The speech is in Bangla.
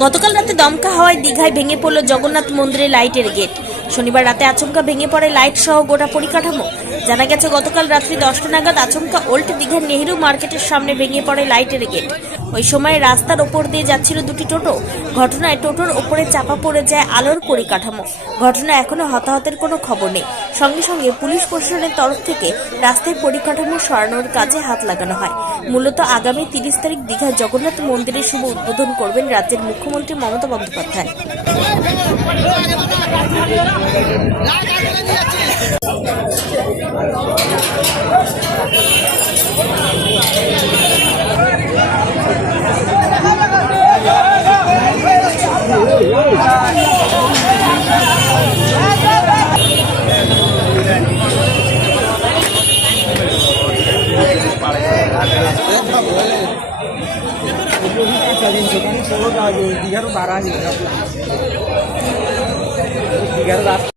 গতকাল রাতে দমকা হাওয়ায় দীঘায় ভেঙে পড়ল জগন্নাথ মন্দিরের লাইটের গেট। শনিবার রাতে আচমকা ভেঙে পড়ে লাইট সহ গোটা পরিকাঠামো। জানা গেছে, গতকাল রাত্রি দশটা নাগাদ আচমকা ওল্ড দীঘার নেহেরু মার্কেটের সামনে ভেঙে পড়ে লাইটের গেট। ওই সময় রাস্তার ওপর দিয়ে যাচ্ছিল দুটি টোটো। ঘটনায় টোটোর ওপরে চাপা পড়ে যায় আলোর পরিকাঠামো। ঘটনা এখনও হতাহতের কোনো খবর নেই। সঙ্গে সঙ্গে পুলিশ প্রশাসনের তরফ থেকে রাস্তায় পরিকাঠামো সরানোর কাজে হাত লাগানো হয়। মূলত আগামী তিরিশ তারিখ দীঘার জগন্নাথ মন্দিরের শুভ উদ্বোধন করবেন রাজ্যের মুখ্যমন্ত্রী Mamata Bandyopadhyay. Lujica Chadinsukani Solo Kayu Tiga Rubara Hingga Tiga Rubara